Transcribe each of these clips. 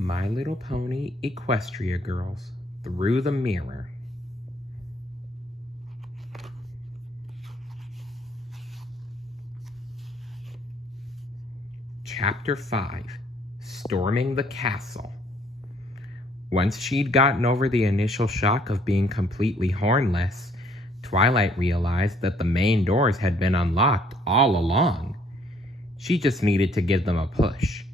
My Little Pony Equestria Girls Through the Mirror. Chapter 5. Storming the Castle. Once she'd gotten over the initial shock of being completely hornless, Twilight realized that the main doors had been unlocked all along. She just needed to give them a push.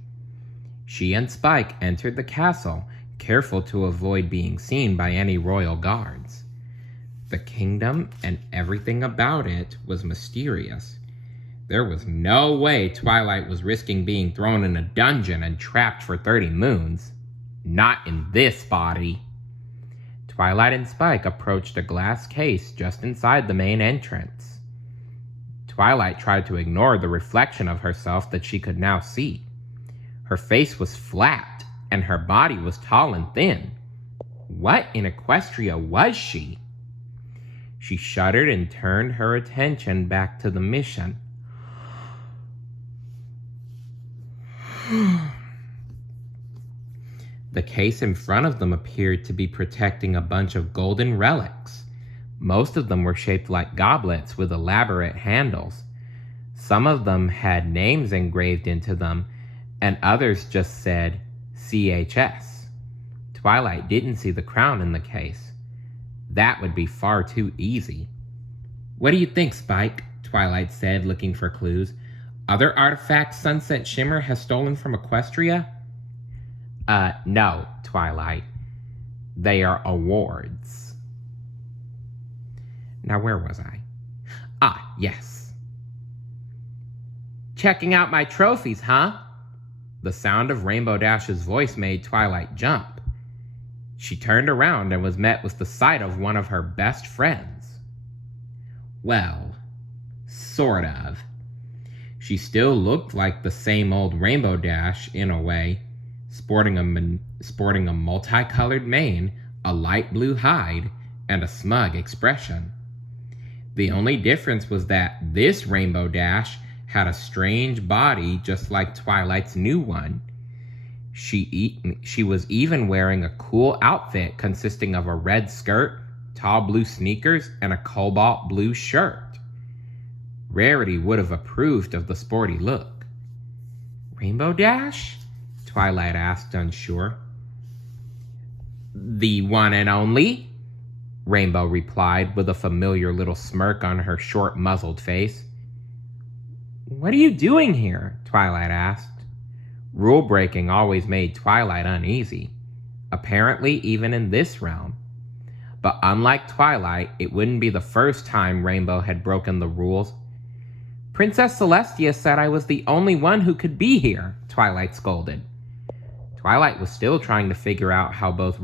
She and Spike entered the castle, careful to avoid being seen by any royal guards. The kingdom and everything about it was mysterious. There was no way Twilight was risking being thrown in a dungeon and trapped for 30 moons. Not in this body. Twilight and Spike approached a glass case just inside the main entrance. Twilight tried to ignore the reflection of herself that she could now see. Her face was flat, and her body was tall and thin. What in Equestria was she? She shuddered and turned her attention back to the mission. The case in front of them appeared to be protecting a bunch of golden relics. Most of them were shaped like goblets with elaborate handles. Some of them had names engraved into them, and others just said CHS. Twilight didn't see the crown in the case. That would be far too easy. "What do you think, Spike?" Twilight said, looking for clues. "Other artifacts Sunset Shimmer has stolen from Equestria?" No, Twilight. They are awards. Now where was I? Yes. "Checking out my trophies, huh?" The sound of Rainbow Dash's voice made Twilight jump. She turned around and was met with the sight of one of her best friends. Well, sort of. She still looked like the same old Rainbow Dash in a way, sporting a multicolored mane, a light blue hide, and a smug expression. The only difference was that this Rainbow Dash had a strange body just like Twilight's new one. She was even wearing a cool outfit consisting of a red skirt, tall blue sneakers, and a cobalt blue shirt. Rarity would have approved of the sporty look. "Rainbow Dash?" Twilight asked, unsure. "The one and only," Rainbow replied with a familiar little smirk on her short, muzzled face. "What are you doing here?" Twilight asked. Rule-breaking always made Twilight uneasy, apparently even in this realm. But unlike Twilight, it wouldn't be the first time Rainbow had broken the rules. "Princess Celestia said I was the only one who could be here," Twilight scolded. Twilight was still trying to figure out how both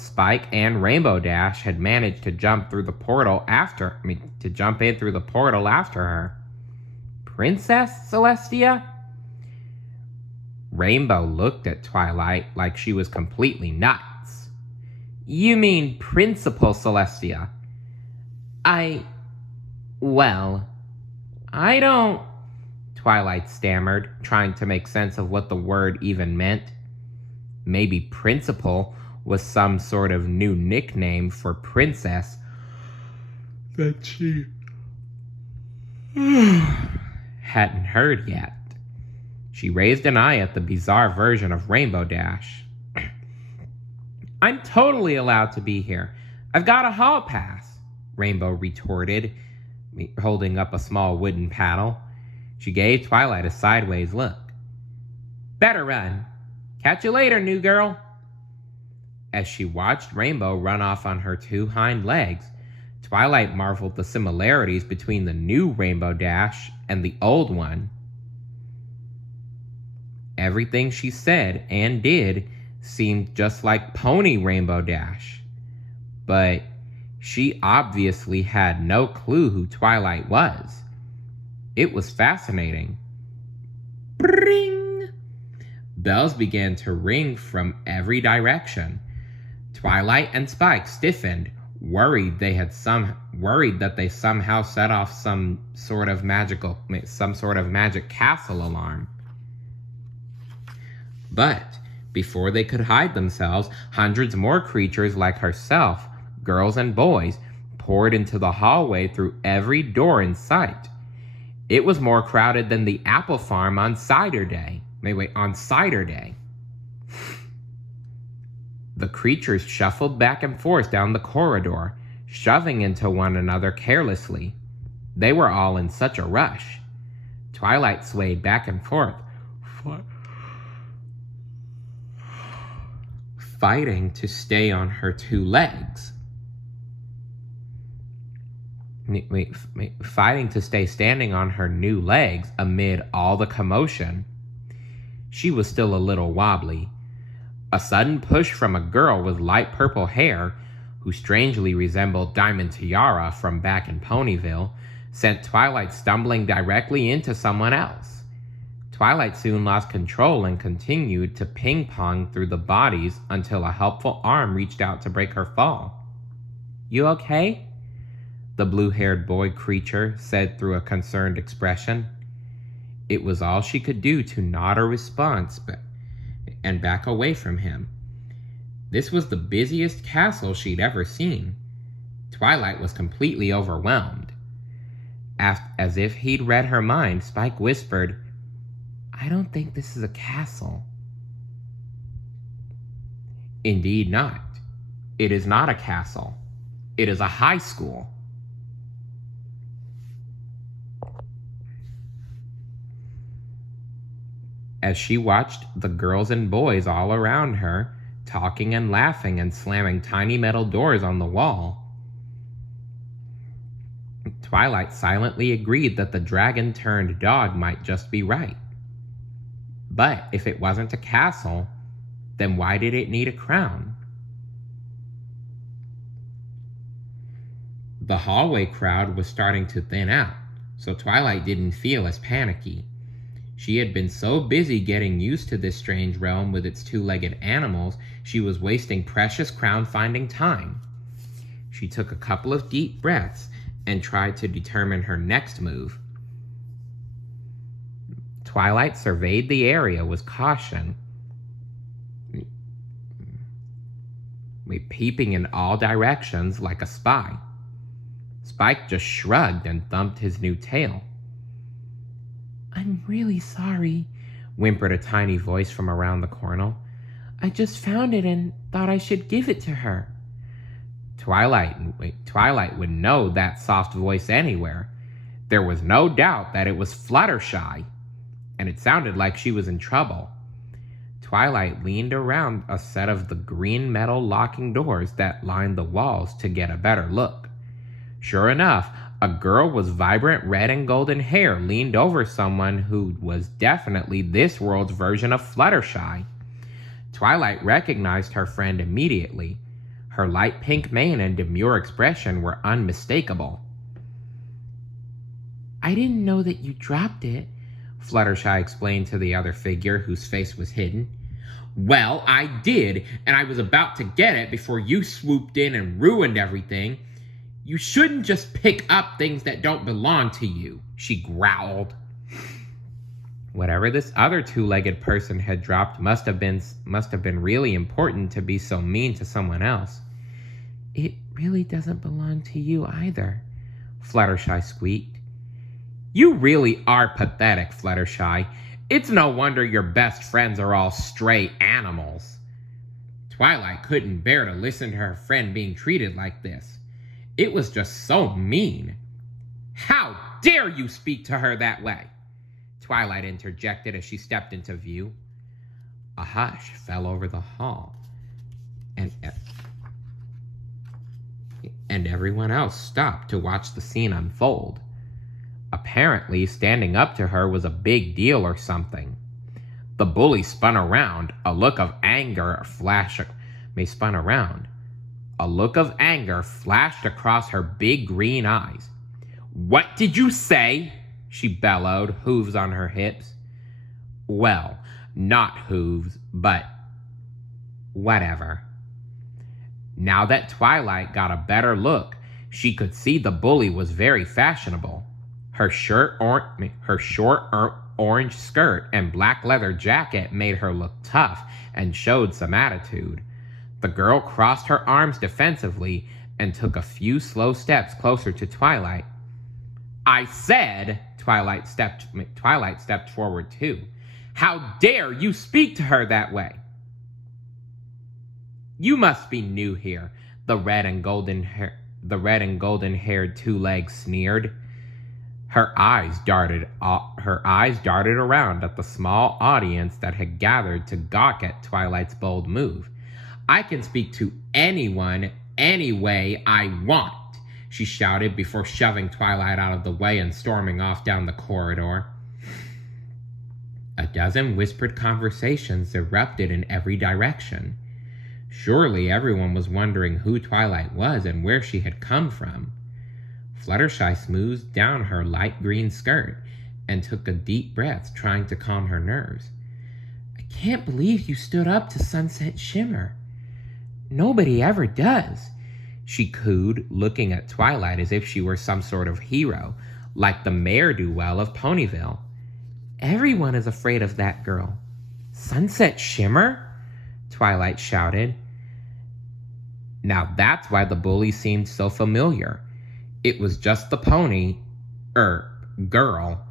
Spike and Rainbow Dash had managed to jump in through the portal after her. "Princess Celestia?" Rainbow looked at Twilight like she was completely nuts. "You mean Principal Celestia?" I don't," Twilight stammered, trying to make sense of what the word even meant. Maybe Principal was some sort of new nickname for Princess that she hadn't heard yet. She raised an eye at the bizarre version of Rainbow Dash. "I'm totally allowed to be here. I've got a hall pass," Rainbow retorted, holding up a small wooden paddle. She gave Twilight a sideways look. "Better run. Catch you later, new girl." As she watched Rainbow run off on her two hind legs, Twilight marveled the similarities between the new Rainbow Dash and the old one. Everything she said and did seemed just like Pony Rainbow Dash. But she obviously had no clue who Twilight was. It was fascinating. Bring! Bells began to ring from every direction. Twilight and Spike stiffened, worried that they somehow set off some sort of magic castle alarm. But before they could hide themselves, hundreds more creatures like herself, girls and boys, poured into the hallway through every door in sight. It was more crowded than the apple farm on cider day. On cider day. The creatures shuffled back and forth down the corridor, shoving into one another carelessly. They were all in such a rush. Twilight swayed back and forth, fighting to stay on her two legs. Fighting to stay standing on her new legs amid all the commotion. She was still a little wobbly. A sudden push from a girl with light purple hair, who strangely resembled Diamond Tiara from back in Ponyville, sent Twilight stumbling directly into someone else. Twilight soon lost control and continued to ping-pong through the bodies until a helpful arm reached out to break her fall. "You okay?" the blue-haired boy creature said through a concerned expression. It was all she could do to nod a response and back away from him. This was the busiest castle she'd ever seen. Twilight was completely overwhelmed. As if he'd read her mind, Spike whispered, "I don't think this is a castle." Indeed not. It is not a castle. It is a high school. As she watched the girls and boys all around her, talking and laughing and slamming tiny metal doors on the wall, Twilight silently agreed that the dragon-turned-dog might just be right. But if it wasn't a castle, then why did it need a crown? The hallway crowd was starting to thin out, so Twilight didn't feel as panicky. She had been so busy getting used to this strange realm with its two-legged animals, she was wasting precious crown-finding time. She took a couple of deep breaths and tried to determine her next move. Twilight surveyed the area with caution, peeping in all directions like a spy. Spike just shrugged and thumped his new tail. "I'm really sorry," whimpered a tiny voice from around the corner. "I just found it and thought I should give it to her." Twilight would know that soft voice anywhere. There was no doubt that it was Fluttershy, and it sounded like she was in trouble. Twilight leaned around a set of the green metal locking doors that lined the walls to get a better look. Sure enough, a girl with vibrant red and golden hair leaned over someone who was definitely this world's version of Fluttershy. Twilight recognized her friend immediately. Her light pink mane and demure expression were unmistakable. "I didn't know that you dropped it," Fluttershy explained to the other figure whose face was hidden. "Well, I did, and I was about to get it before you swooped in and ruined everything. You shouldn't just pick up things that don't belong to you," she growled. Whatever this other two-legged person had dropped must have been really important to be so mean to someone else. "It really doesn't belong to you either," Fluttershy squeaked. "You really are pathetic, Fluttershy. It's no wonder your best friends are all stray animals." Twilight couldn't bear to listen to her friend being treated like this. It was just so mean. "How dare you speak to her that way?" Twilight interjected as she stepped into view. A hush fell over the hall, and everyone else stopped to watch the scene unfold. Apparently, standing up to her was a big deal or something. The bully spun around, a look of anger flashed across her big green eyes. "What did you say?" she bellowed, hooves on her hips. Well, not hooves, but whatever. Now that Twilight got a better look, she could see the bully was very fashionable. Her short orange skirt and black leather jacket made her look tough and showed some attitude. The girl crossed her arms defensively and took a few slow steps closer to Twilight. I said, Twilight stepped forward too. How dare you speak to her that way? You must be new here, the red and golden haired two-legs sneered. Her eyes darted around at the small audience that had gathered to gawk at Twilight's bold move. I can speak to anyone, any way I want, she shouted before shoving Twilight out of the way and storming off down the corridor. A dozen whispered conversations erupted in every direction. Surely everyone was wondering who Twilight was and where she had come from. Fluttershy smoothed down her light green skirt and took a deep breath, trying to calm her nerves. I can't believe you stood up to Sunset Shimmer. Nobody ever does, she cooed, looking at Twilight as if she were some sort of hero, like the ne'er-do-well of Ponyville. Everyone is afraid of that girl. Sunset Shimmer? Twilight shouted. Now that's why the bully seemed so familiar. It was just the girl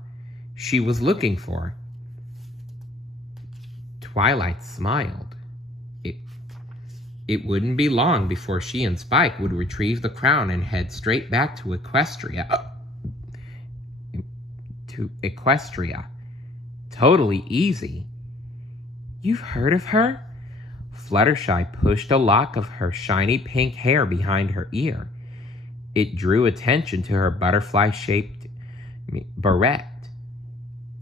she was looking for. Twilight smiled. It wouldn't be long before she and Spike would retrieve the crown and head straight back to Equestria. Totally easy. You've heard of her? Fluttershy pushed a lock of her shiny pink hair behind her ear. It drew attention to her butterfly-shaped barrette.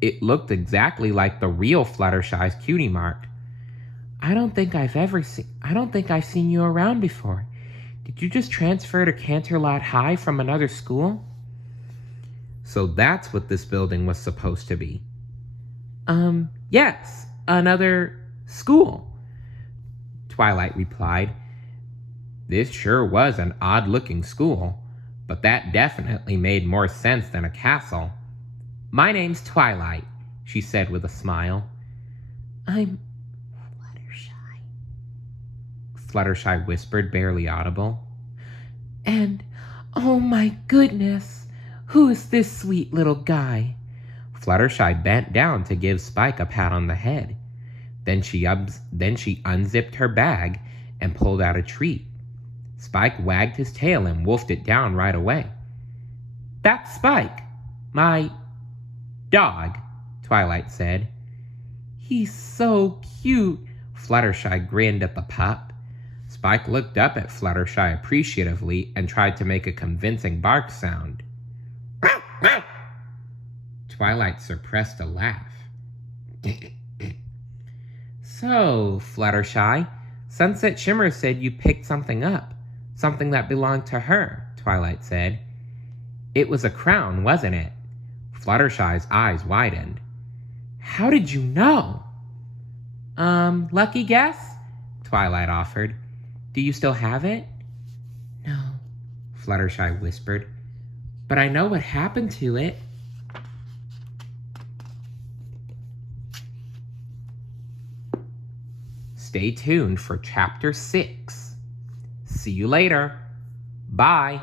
It looked exactly like the real Fluttershy's cutie mark. I don't think I've seen you around before. Did you just transfer to Canterlot High from another school? So that's what this building was supposed to be. Yes, another school, Twilight replied. This sure was an odd-looking school, but that definitely made more sense than a castle. My name's Twilight, she said with a smile. I'm Fluttershy whispered, barely audible. And, oh my goodness, who is this sweet little guy? Fluttershy bent down to give Spike a pat on the head. Then she unzipped her bag and pulled out a treat. Spike wagged his tail and wolfed it down right away. That's Spike, my dog, Twilight said. He's so cute, Fluttershy grinned at the pup. Spike looked up at Fluttershy appreciatively and tried to make a convincing bark sound. Twilight suppressed a laugh. So, Fluttershy, Sunset Shimmer said you picked something up. Something that belonged to her, Twilight said. It was a crown, wasn't it? Fluttershy's eyes widened. How did you know? Lucky guess? Twilight offered. Do you still have it? No, Fluttershy whispered. But I know what happened to it. Stay tuned for Chapter 6. See you later. Bye.